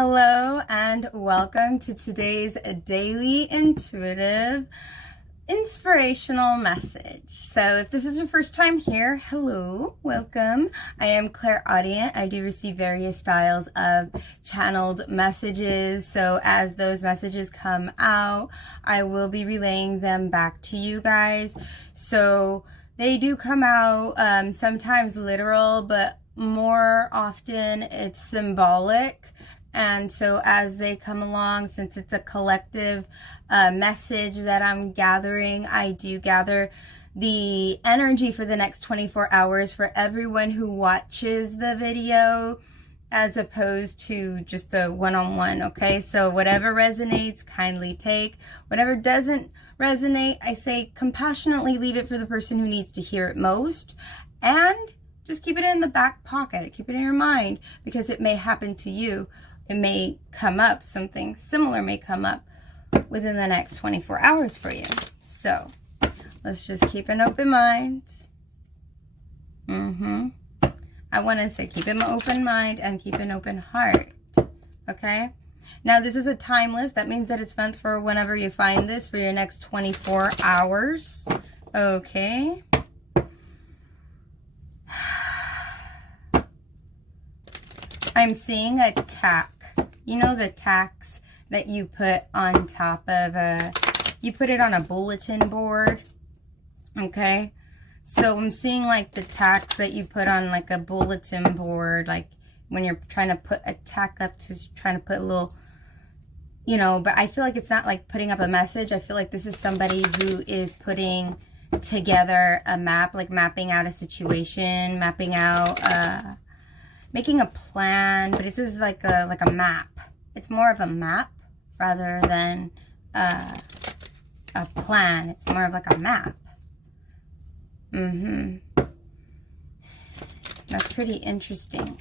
Hello and welcome to today's daily intuitive inspirational message. So if this is your first time here, hello, welcome. I am clairaudient. I do receive various styles of channeled messages. So as those messages come out, I will be relaying them back to you guys. So they do come out sometimes literal, but more often it's symbolic. And so as they come along, since it's a collective message that I'm gathering, I do gather the energy for the next 24 hours for everyone who watches the video, as opposed to just a one-on-one, okay? So whatever resonates, kindly take. Whatever doesn't resonate, I say compassionately leave it for the person who needs to hear it most. And just keep it in the back pocket. Keep it in your mind, because it may happen to you. It may come up, something similar may come up within the next 24 hours for you. So let's just keep an open mind. I want to say keep an open mind and keep an open heart. Okay? Now this is a timeless. That means that it's meant for whenever you find this for your next 24 hours. Okay? I'm seeing a tack. You know the tacks that you put on top of you put it on a bulletin board, okay? So I'm seeing like the tacks that you put on like a bulletin board, like when you're trying to put a tack up to trying to put a little, you know, but I feel like it's not like putting up a message. I feel like this is somebody who is putting together a map, like mapping out a situation, mapping out, making a plan, but this is like a map. It's more of a map rather than a plan. It's more of like a map. That's pretty interesting,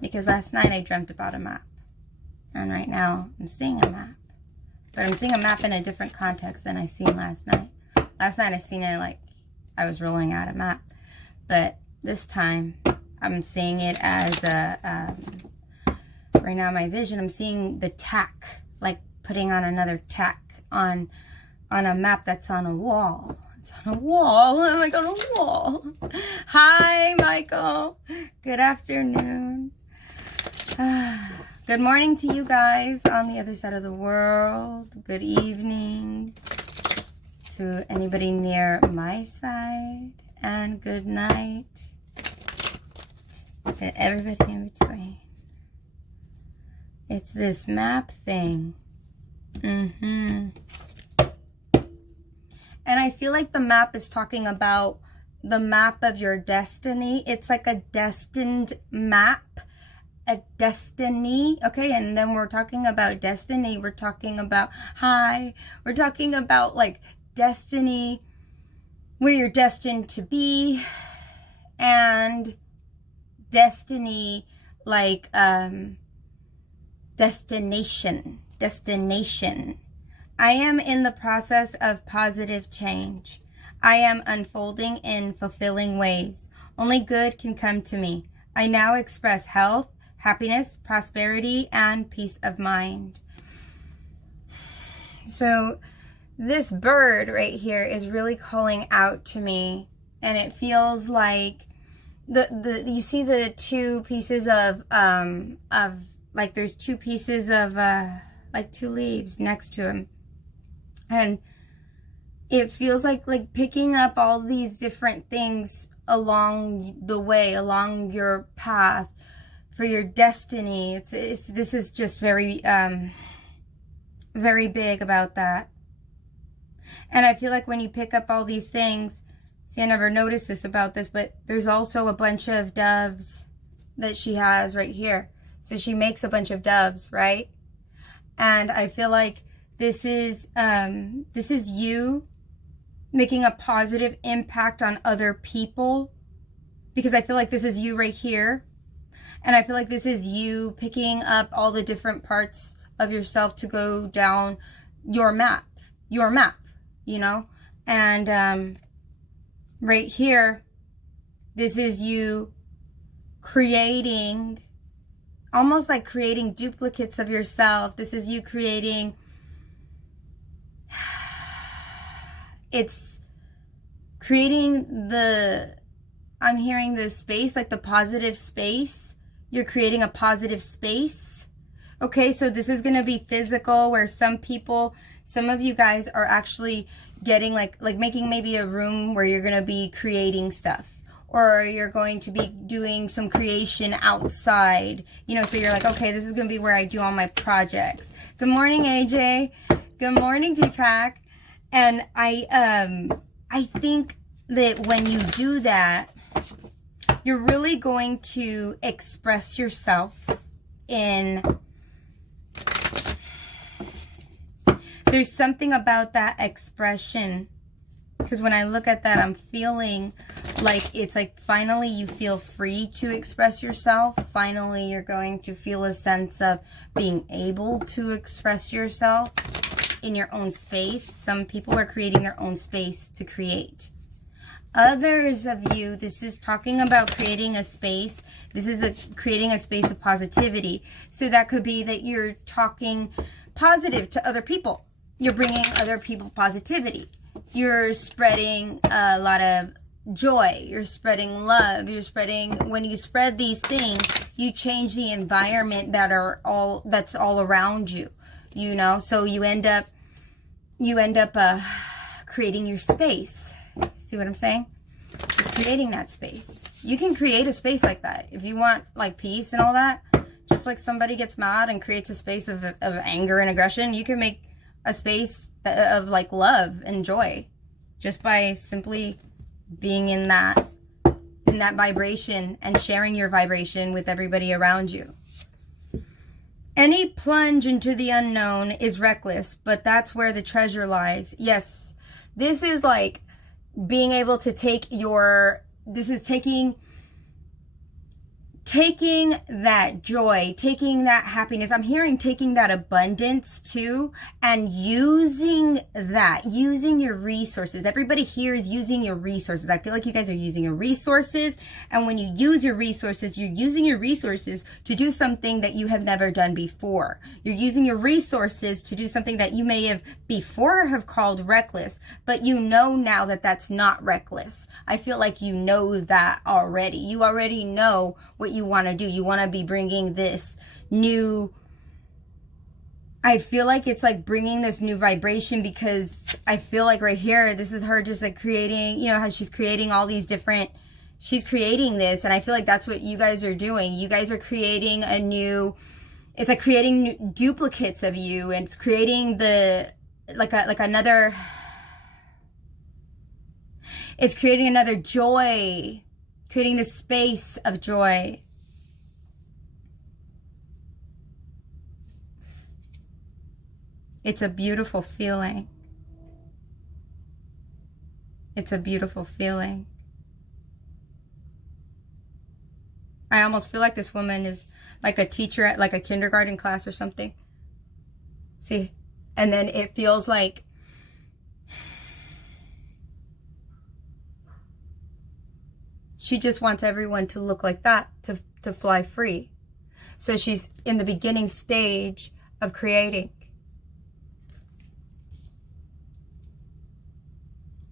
because last night I dreamt about a map, and right now I'm seeing a map, but I'm seeing a map in a different context than I seen last night. Last night I seen it like I was rolling out a map, but this time I'm seeing it as a, right now my vision, I'm seeing the tack, like putting on another tack on a map that's on a wall. It's on a wall. I'm like on a wall. Hi, Michael. Good afternoon. Good morning to you guys on the other side of the world. Good evening to anybody near my side. And good night to everybody in between. It's this map thing. And I feel like the map is talking about the map of your destiny. It's like a destined map, a destiny. Okay, and then we're talking about destiny. We're talking about, we're talking about like destiny, where you're destined to be, and destiny like destination. I am in the process of positive change. I am unfolding in fulfilling ways. Only good can come to me. I now express health, happiness, prosperity, and peace of mind. So this bird right here is really calling out to me, and it feels like you see the two pieces of like there's two pieces of like two leaves next to him, and it feels like picking up all these different things along the way, along your path for your destiny. This is just very very big about that. And I feel like when you pick up all these things, see, I never noticed this about this, but there's also a bunch of doves that she has right here. So she makes a bunch of doves, right? And I feel like this is you making a positive impact on other people, because I feel like this is you right here. And I feel like this is you picking up all the different parts of yourself to go down your map, you know? And right here, this is you creating almost like creating duplicates of yourself. This is you creating, it's creating I'm hearing the space, like the positive space. You're creating a positive space. Okay, so this is going to be physical, where some of you guys are actually getting like making maybe a room where you're going to be creating stuff, or you're going to be doing some creation outside, you know, so you're like, okay, this is going to be where I do all my projects. Good morning, AJ. Good morning, Deepak. And I think that when you do that, you're really going to express yourself in, there's something about that expression, because when I look at that, I'm feeling like it's like finally you feel free to express yourself. Finally, you're going to feel a sense of being able to express yourself in your own space. Some people are creating their own space to create. Others of you, this is talking about creating a space. This is creating a space of positivity. So that could be that you're talking positive to other people. You're bringing other people positivity. You're spreading a lot of joy. You're spreading love. You're spreading, when you spread these things, you change the environment that's all around you, you know? So you end up creating your space. See what I'm saying? It's creating that space. You can create a space like that. If you want like peace and all that, just like somebody gets mad and creates a space of anger and aggression, you can make a space of like love and joy just by simply being in that vibration and sharing your vibration with everybody around you. Any plunge into the unknown is reckless, but that's where the treasure lies. Yes, this is like being able to this is taking that joy, taking that happiness. I'm hearing taking that abundance too, and using your resources. Everybody here is using your resources. I feel like you guys are using your resources. And when you use your resources, you're using your resources to do something that you have never done before. You're using your resources to do something that you may have before have called reckless, but you know now that that's not reckless. I feel like you know that already. You already know what you want to do. You want to be bringing this new, I feel like it's like bringing this new vibration, because I feel like right here, this is her just like creating, you know, how she's creating all these different, she's creating this. And I feel like that's what you guys are doing. You guys are creating a new, it's like creating new duplicates of you, and it's creating another, it's creating another joy, creating this space of joy. It's a beautiful feeling. It's a beautiful feeling. I almost feel like this woman is like a teacher at like a kindergarten class or something. See? And then it feels like she just wants everyone to look like that, to fly free. So she's in the beginning stage of creating.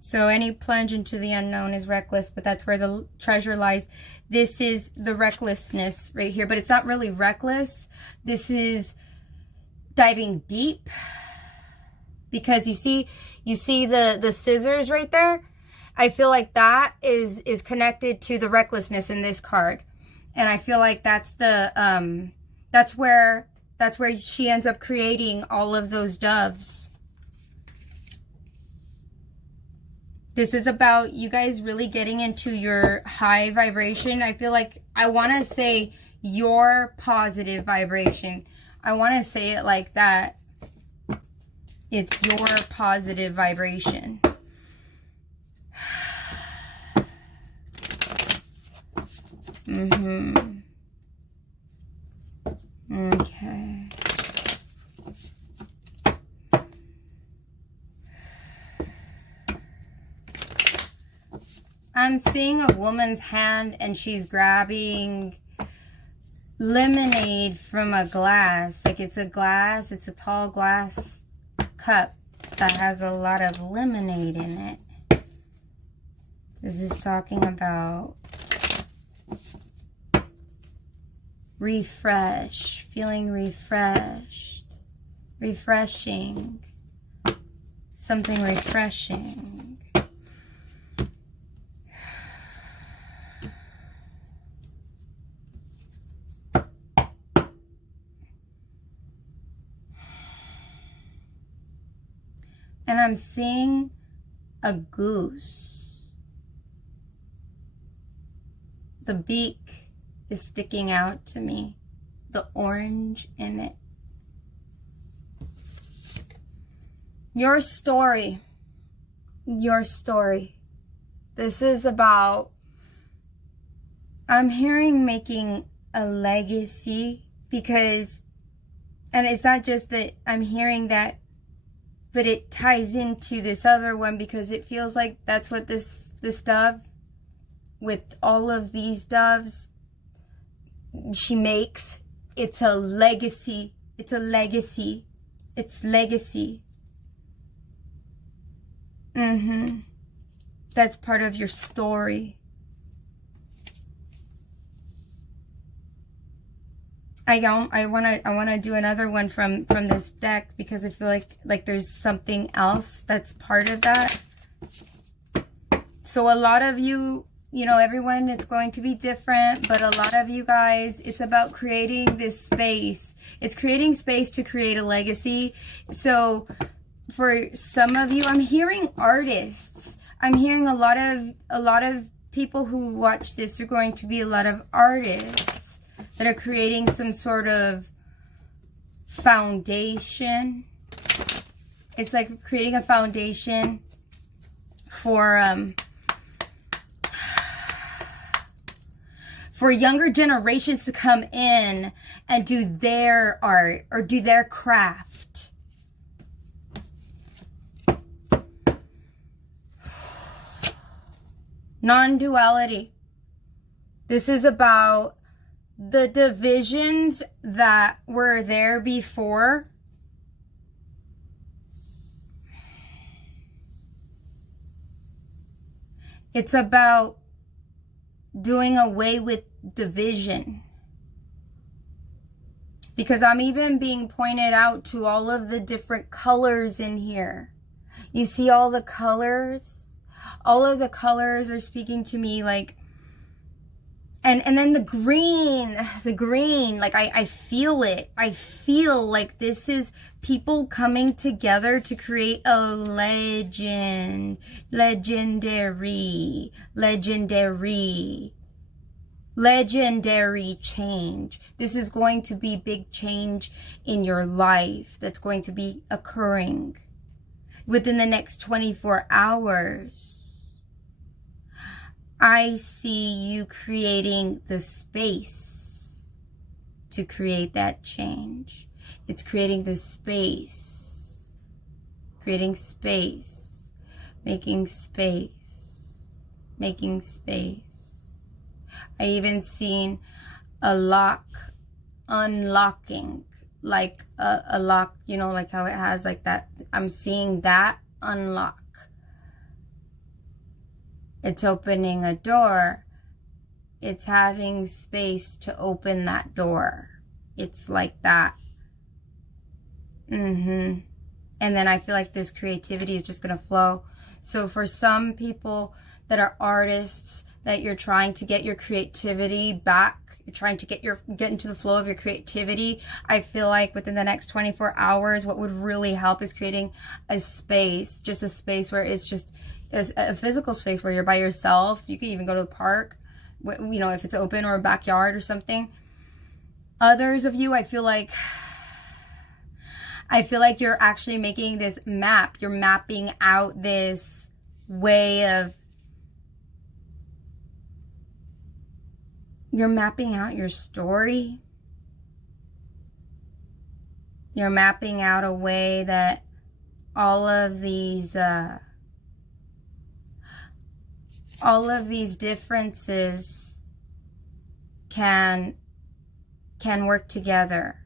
So any plunge into the unknown is reckless, but that's where the treasure lies. This is the recklessness right here, but it's not really reckless. This is diving deep, because you see the scissors right there. I feel like that is connected to the recklessness in this card, and I feel like that's the that's where she ends up creating all of those doves. This is about you guys really getting into your high vibration. I feel like I want to say your positive vibration. I want to say it like that. It's your positive vibration. Okay. I'm seeing a woman's hand, and she's grabbing lemonade from a glass. Like it's a tall glass cup that has a lot of lemonade in it. This is talking about refresh, feeling refreshed, refreshing, something refreshing. And I'm seeing a goose. The beak is sticking out to me. The orange in it. Your story. Your story. This is about, I'm hearing making a legacy because, and it's not just that I'm hearing that, but it ties into this other one because it feels like that's what this dove, with all of these doves, she makes. It's a legacy. It's a legacy. It's legacy. That's part of your story. I wanna do another one from this deck because I feel like there's something else that's part of that. So a lot of you, everyone, it's going to be different, but a lot of you guys, it's about creating this space. It's creating space to create a legacy. So for some of you, I'm hearing artists. I'm hearing a lot of people who watch this are going to be a lot of artists that are creating some sort of foundation. It's like creating a foundation for younger generations to come in and do their art or do their craft. Non-duality. This is about the divisions that were there before. It's about doing away with division. Because I'm even being pointed out to all of the different colors in here. You see all the colors? All of the colors are speaking to me like, and then the green, like I feel it. I feel like this is people coming together to create a legendary change. This is going to be big change in your life that's going to be occurring within the next 24 hours. I see you creating the space to create that change. It's creating the space, creating space, making space, making space. I even seen a lock unlocking, like a lock, like how it has like that. I'm seeing that unlock. It's opening a door. It's having space to open that door. It's like that. And then I feel like this creativity is just going to flow. So for some people that are artists, that you're trying to get your creativity back, you're trying to get into the flow of your creativity, I feel like within the next 24 hours, what would really help is creating a space, just a space where it's just a physical space where you're by yourself. You can even go to the park, if it's open, or a backyard or something. Others of you, I feel like you're actually making this map. You're mapping out this way of, you're mapping out your story. You're mapping out a way that all of these differences can, I feel like, can work together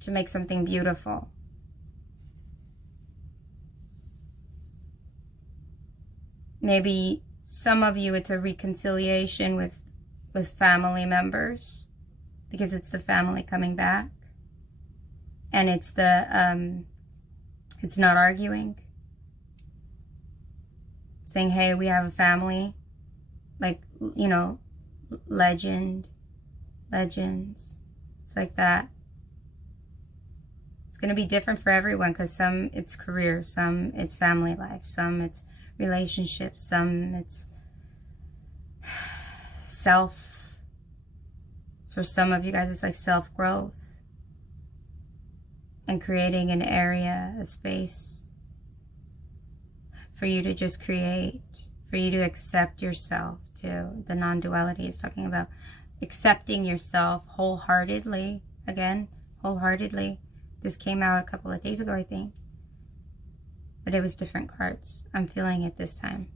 to make something beautiful. Maybe some of you, it's a reconciliation with family members, because it's the family coming back. And it's it's not arguing. Saying, hey, we have a family. Like, you know, legends. It's like that. It's going to be different for everyone, because some it's career, some it's family life, some it's relationships, some it's self. For some of you guys, it's like self-growth and creating an area, a space for you to just create, for you to accept yourself too. The non-duality is talking about accepting yourself wholeheartedly. Again, wholeheartedly. This came out a couple of days ago, I think. But it was different cards. I'm feeling it this time.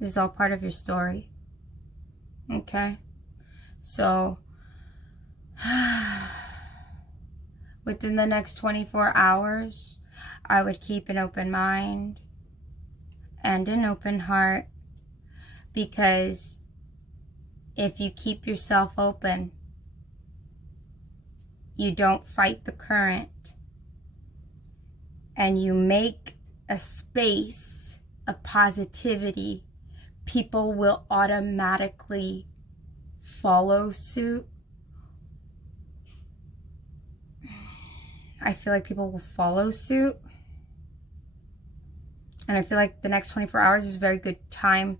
This is all part of your story. Okay? So, within the next 24 hours, I would keep an open mind and an open heart, because if you keep yourself open, you don't fight the current, and you make a space of positivity, people will automatically follow suit. I feel like people will follow suit. And I feel like the next 24 hours is a very good time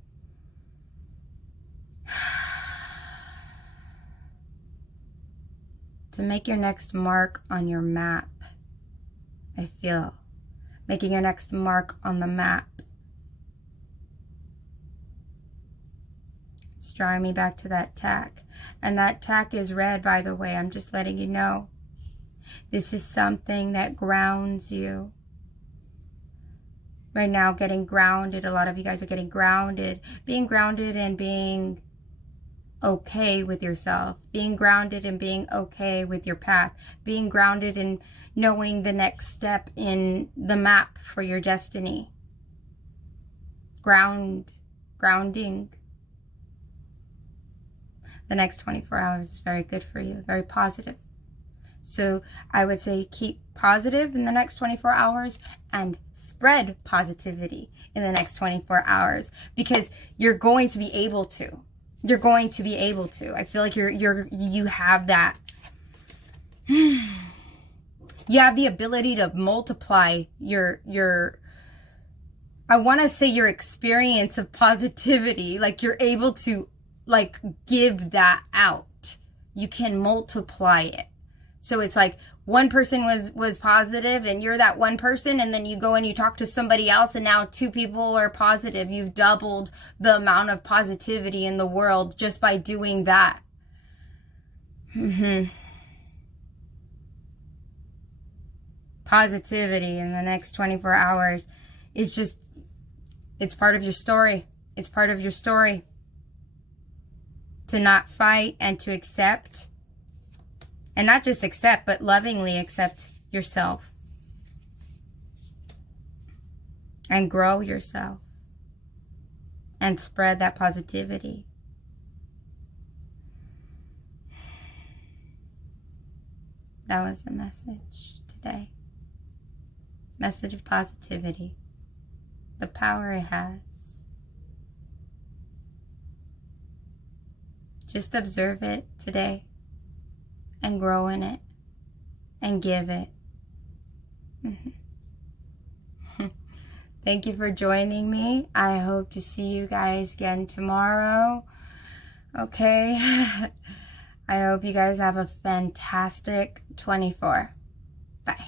to make your next mark on your map. I feel making your next mark on the map. It's drawing me back to that tack. And that tack is red, by the way. I'm just letting you know. This is something that grounds you. Right now, getting grounded. A lot of you guys are getting grounded. Being grounded and being okay with yourself. Being grounded and being okay with your path. Being grounded and knowing the next step in the map for your destiny. Grounding. The next 24 hours is very good for you. Very positive. So I would say keep positive in the next 24 hours and spread positivity in the next 24 hours, because you're going to be able to. You're going to be able to. I feel like you have that. You have the ability to multiply your I want to say your experience of positivity. Like, you're able to like give that out. You can multiply it. So it's like one person was positive and you're that one person, and then you go and you talk to somebody else and now two people are positive. You've doubled the amount of positivity in the world just by doing that. Positivity in the next 24 hours is just, it's part of your story. It's part of your story. To not fight and to accept. And not just accept, but lovingly accept yourself. And grow yourself. And spread that positivity. That was the message today. Message of positivity. The power it has. Just observe it today. And grow in it. And give it. Thank you for joining me. I hope to see you guys again tomorrow. Okay. I hope you guys have a fantastic 24. Bye.